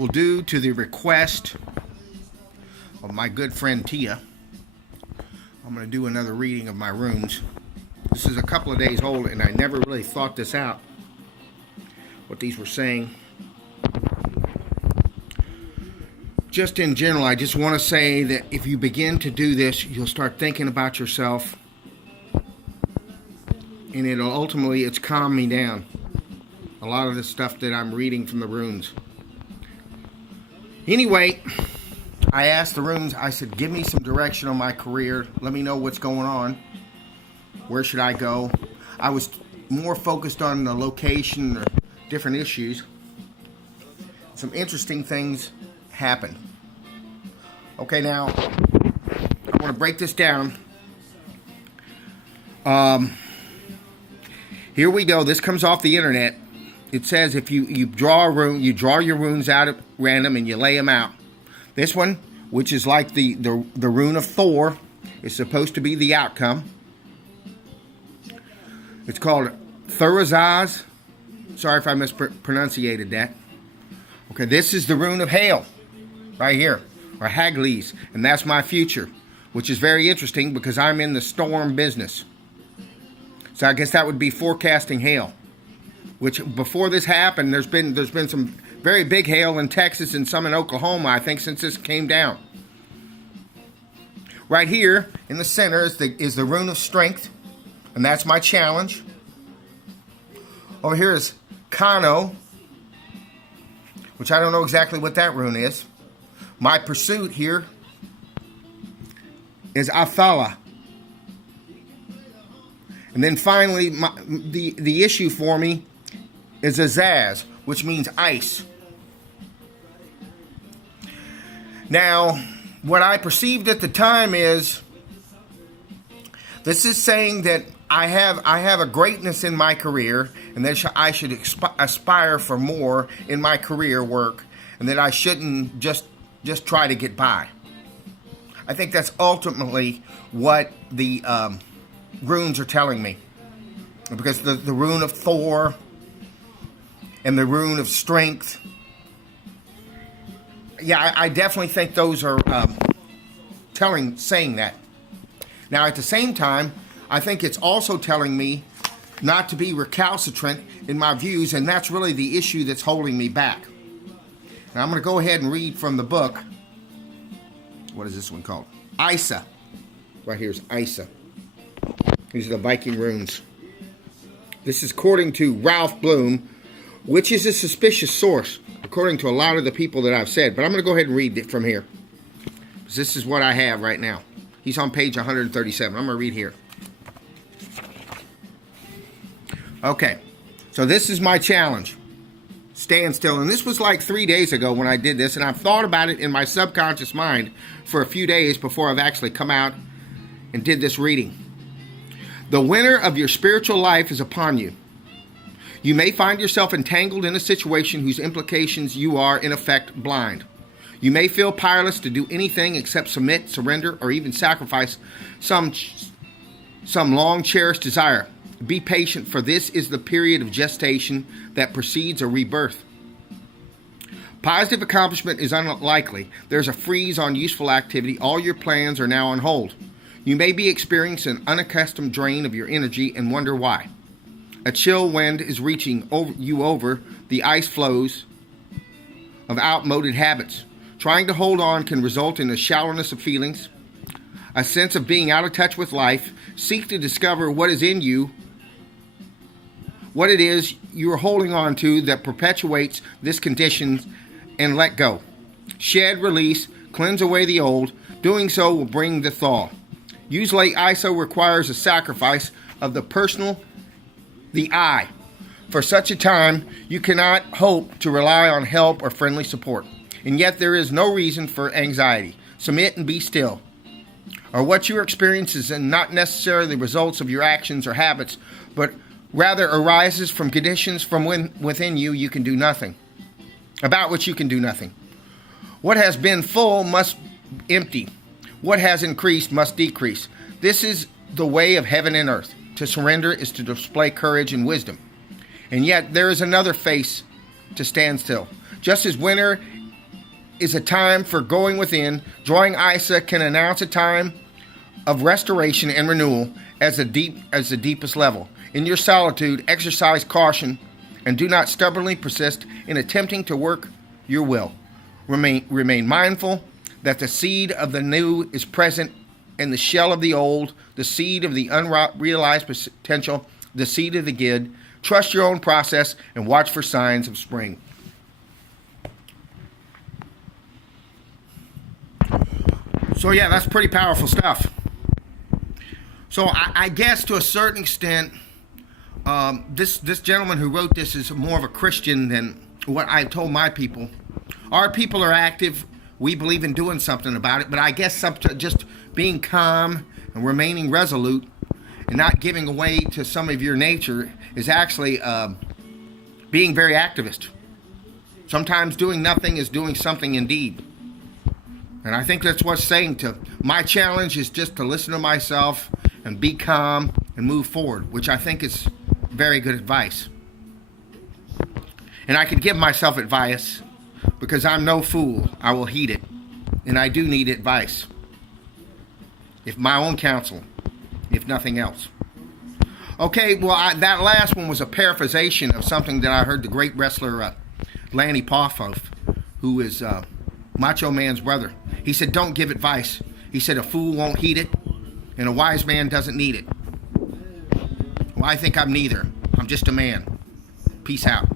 Well, due to the request of my good friend Tia, I'm going to do another reading of my runes. This is a couple of days old, and I never really thought this out, what these were saying. Just in general, I just want to say that if you begin to do this, you'll start thinking about yourself, and it's calmed me down. A lot of the stuff that I'm reading from the runes. Anyway, I asked the runes, I said, give me some direction on my career. Let me know what's going on. Where should I go? I was more focused on the location or different issues. Some interesting things happened. Okay, now, I want to break this down. Here we go. This comes off the internet. It says if you draw a rune, you draw your runes out at random and you lay them out. This one, which is like the rune of Thor, is supposed to be the outcome. It's called Thurazaz. Sorry if I mispronunciated that. Okay, this is the rune of Hail, right here, or Haglis, and that's my future, which is very interesting because I'm in the storm business. So I guess that would be forecasting hail. Which before this happened, there's been some very big hail in Texas and some in Oklahoma, I think, since this came down. Right here in the center is the rune of strength, and that's my challenge. Over here is Kano, which I don't know exactly what that rune is. My pursuit here is Athala. And then finally, the issue for me is Azaz, which means ice. Now, what I perceived at the time is, this is saying that I have a greatness in my career, and that I should aspire for more in my career work, and that I shouldn't just try to get by. I think that's ultimately what the runes are telling me, because the rune of Thor and the rune of strength, yeah, I definitely think those are saying that. Now, at the same time, I think it's also telling me not to be recalcitrant in my views, and that's really the issue that's holding me back. Now, I'm going to go ahead and read from the book. What is this one called? Isa. Right here is Isa. These are the Viking runes. This is according to Ralph Bloom, which is a suspicious source, according to a lot of the people that I've said. But I'm going to go ahead and read it from here, because this is what I have right now. He's on page 137. I'm going to read here. Okay, so this is my challenge. Stand still. And this was like 3 days ago when I did this, and I've thought about it in my subconscious mind for a few days before I've actually come out and did this reading. The winter of your spiritual life is upon you. You may find yourself entangled in a situation whose implications you are, in effect, blind. You may feel powerless to do anything except submit, surrender, or even sacrifice some long-cherished desire. Be patient, for this is the period of gestation that precedes a rebirth. Positive accomplishment is unlikely. There's a freeze on useful activity. All your plans are now on hold. You may be experiencing an unaccustomed drain of your energy and wonder why. A chill wind is reaching over the ice floes of outmoded habits. Trying to hold on can result in a shallowness of feelings, a sense of being out of touch with life. Seek to discover what is in you, what it is you are holding on to that perpetuates this condition, and let go. Shed, release, cleanse away the old. Doing so will bring the thaw. Usually, ISO requires a sacrifice of the I. For such a time, you cannot hope to rely on help or friendly support. And yet there is no reason for anxiety. Submit and be still. Or what you experience is not necessarily the results of your actions or habits, but rather arises from conditions from within you can do nothing. About which you can do nothing. What has been full must empty. What has increased must decrease. This is the way of heaven and earth. To surrender is to display courage and wisdom. And yet there is another face to stand still. Just as winter is a time for going within. Drawing Isa can announce a time of restoration and renewal as the deepest level. In your solitude, exercise caution and do not stubbornly persist in attempting to work your will. Remain mindful that the seed of the new is present in the shell of the old, the seed of the unrealized potential, the seed of the good. Trust your own process and watch for signs of spring. So yeah, that's pretty powerful stuff. So I guess to a certain extent, this gentleman who wrote this is more of a Christian than what I told my people. Our people are active. We believe in doing something about it. But I guess just being calm and remaining resolute and not giving away to some of your nature is actually being very activist. Sometimes doing nothing is doing something indeed. And I think that's what's saying to my challenge is just to listen to myself and be calm and move forward, which I think is very good advice. And I could give myself advice because I'm no fool. I will heed it. And I do need advice. If my own counsel, if nothing else. Okay, well, that last one was a paraphrasation of something that I heard the great wrestler Lanny Poffo, who is Macho Man's brother. He said, don't give advice. He said, a fool won't heed it, and a wise man doesn't need it. Well, I think I'm neither. I'm just a man. Peace out.